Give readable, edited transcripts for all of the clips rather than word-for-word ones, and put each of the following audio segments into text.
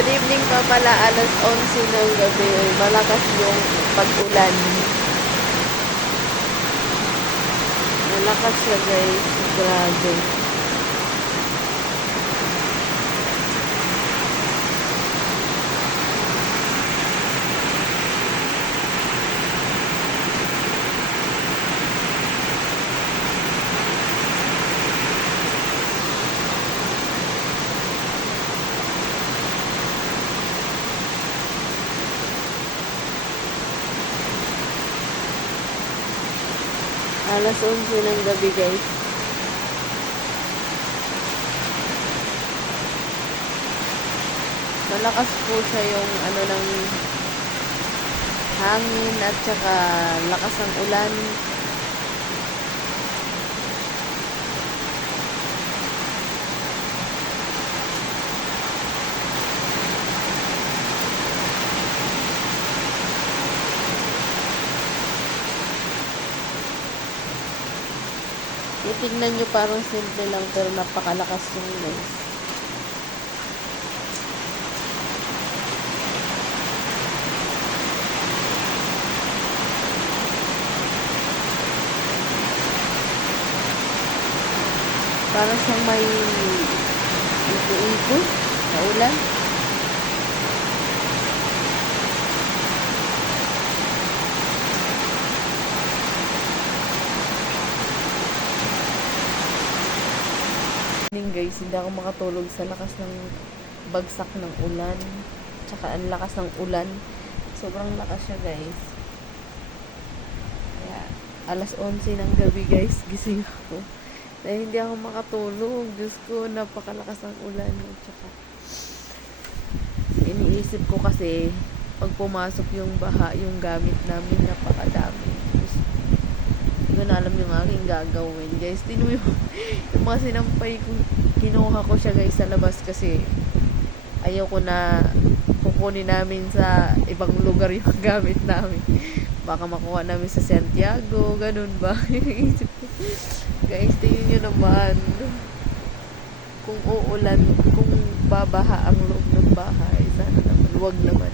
Good evening pa pala, alas 11 ng gabi. Malakas yung pag-ulan. Malakas siya guys. Grabe. Alas 11 ng gabi guys. Malakas po siya yung ano ng hangin at saka lakas ng ulan. Tingnan nyo parang simple lang pero napakalakas yung guys. Parang siyang may iko-iko na ulan. Guys, hindi ako makatulog sa lakas ng bagsak ng ulan. Tsaka ang lakas ng ulan. Sobrang lakas siya guys. Kaya, alas 11 ng gabi guys, gising ako. Dahil hindi ako makatulog. Diyos ko, napakalakas ng ulan. Tsaka, iniisip ko kasi, pag pumasok yung baha, yung gamit namin, napakadami. Hindi ko na alam yung aking gagawin. Guys, tinuyo yung mga sinampay ko. Kinuha ko siya guys sa labas kasi ayaw ko na kukunin namin sa ibang lugar yung gamit namin. Baka makuha namin sa Santiago, ganun ba? Isip ko. Guys, tingin nyo naman kung uulan, kung babaha ang loob ng bahay. Sana naman, wag naman.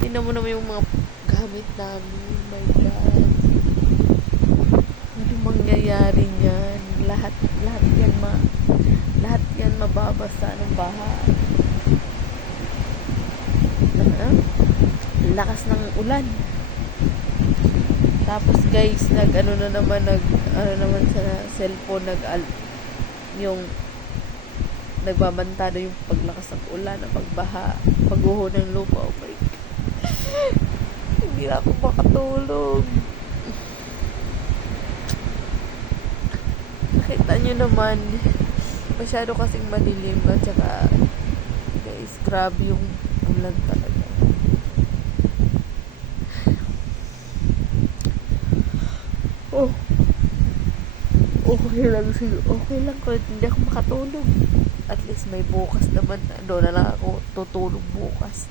Tingnan mo naman yung mga gamit namin. My God. Ano mangyayari niyan? Lahat yan mababasa ng baha. Lakas ng ulan. Tapos guys, ano naman sa cellphone, yung nagbabanta na yung paglakas ng ulan, ng pagbaha, pagguho ng lupa. Oh my God. Hindi na ako makatulog. Nakita nyo naman, masyado kasing madilim at saka guys, grabe yung ulan talaga. Oh, okay lang siguro. Okay lang kahit hindi ako makatulog. At least may bukas naman. Doon na lang ako tutulog bukas.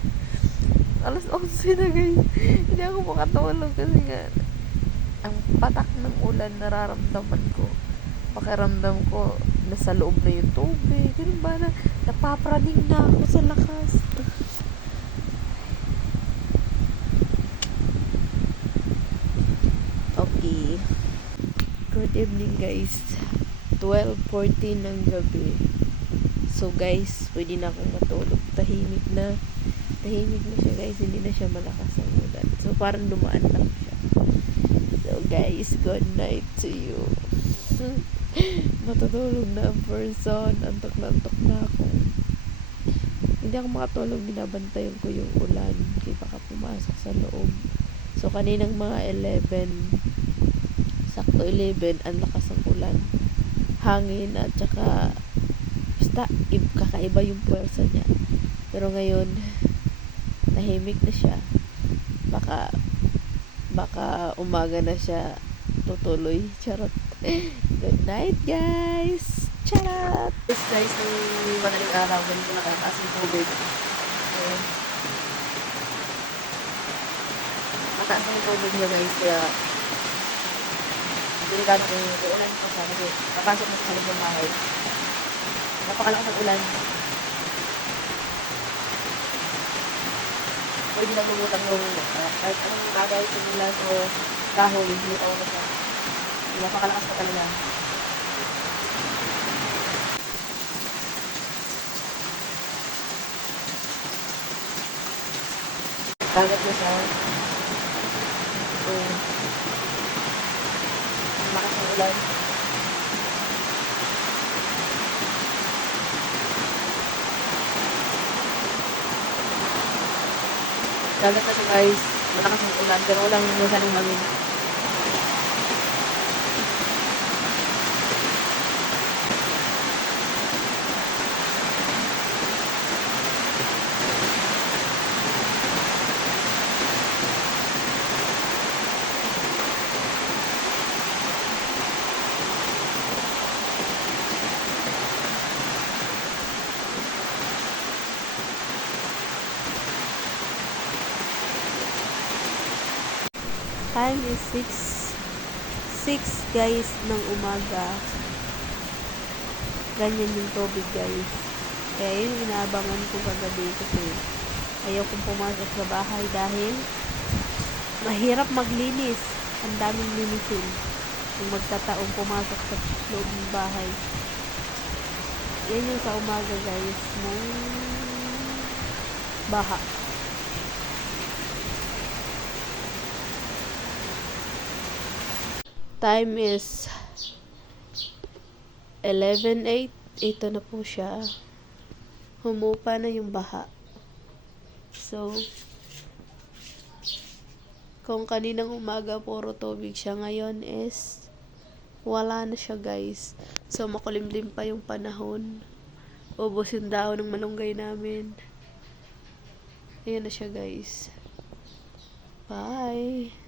Alas 11 na guys. Hindi ako makatulog kasi nga ang patak ng ulan nararamdaman ko. Pakiramdam ko nasa loob na yung tubig. Ganun ba na napapraning na ako sa lakas. Okay. Good evening guys. 12:14 ng gabi. So guys, pwede na akong matulog. Tahimik na siya guys. Hindi na siya malakas ang ulan. So parang dumaan lang siya. So guys, good night to you. Matutulog na ang person. Antok na ako. Hindi ako makatulog. Binabantayan ko yung ulan. Kaya baka pumasok sa loob. So kaninang mga 11, sakto 11, ang lakas ng ulan, hangin at saka basta kakaiba yung puwersa niya. Pero ngayon tahimik na siya. Baka umaga na siya tutuloy. Charot. Good night guys. Charot. This guys, ng madaling araw, ganito na kataas yung tubig. Okay. Mataas ang tubig niya guys, kaya delikado kung uulan ko siya kasi papasok na sa libong bahay. Napakalakas ang ulan. pwede nang lumutang yung kahit anong bagay, simulan o kahoy, lumutaw na siya. Napakalakas pa talaga. Kagat na siya. So, ang lakas ng ulan. Kagat na siya guys. Malakas ng ulan pero walang masyadong hangin. Time is 6 guys ng umaga. Ganyan yung tubig guys. Kaya yun inaabangan ko kagabi kasi ayaw kong pumasok sa bahay dahil mahirap maglinis. Ang daming linisin kung magtataong pumasok sa loob ng bahay. Yan yung sa umaga guys ng baha. Time is 11:08. Ito na po siya. Humupa na yung baha. So, kung kaninang umaga puro tubig siya, ngayon is wala na siya guys. So, makulimlim pa yung panahon. Ubos yung daon ng malunggay namin. Ayan na siya guys. Bye!